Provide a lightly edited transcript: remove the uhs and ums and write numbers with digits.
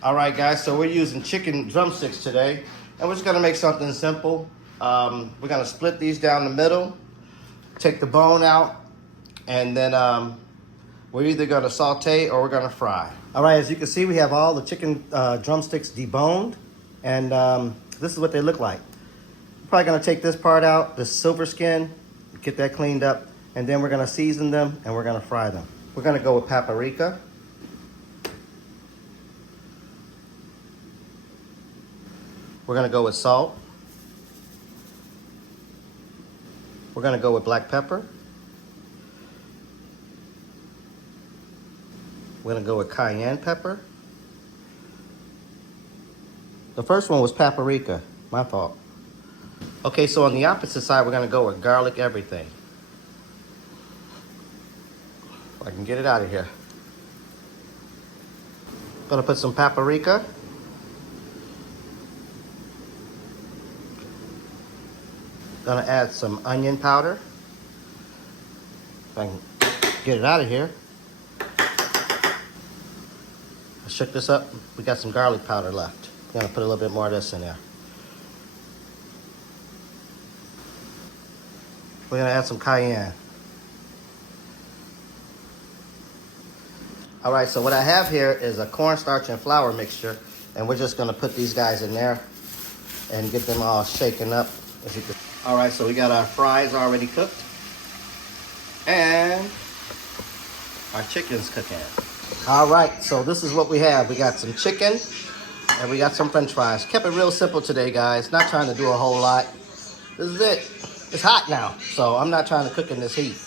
All right, guys, so we're using chicken drumsticks today, and we're just gonna make something simple. We're gonna split these down the middle, take the bone out, and then we're either gonna saute or we're gonna fry. All right, as you can see, we have all the chicken drumsticks deboned, and this is what they look like. We're probably gonna take this part out, the silver skin, get that cleaned up, and then we're gonna season them and we're gonna fry them. We're gonna go with paprika. We're gonna go with salt. We're gonna go with black pepper. We're gonna go with cayenne pepper. The first one was paprika, my fault. Okay, so on the opposite side, we're gonna go with garlic everything. If I can get it out of here. Gonna put some paprika. Gonna add some onion powder. If I can get it out of here. I shook this up. We got some garlic powder left. I'm gonna put a little bit more of this in there. We're gonna add some cayenne. All right, so what I have here is a cornstarch and flour mixture, and we're just gonna put these guys in there and get them all shaken up. As you can. All right, so we got our fries already cooked, and our chicken's cooking. All right, so this is what we have. We got some chicken, and we got some french fries. Kept it real simple today, guys. Not trying to do a whole lot. This is it. It's hot now, so I'm not trying to cook in this heat.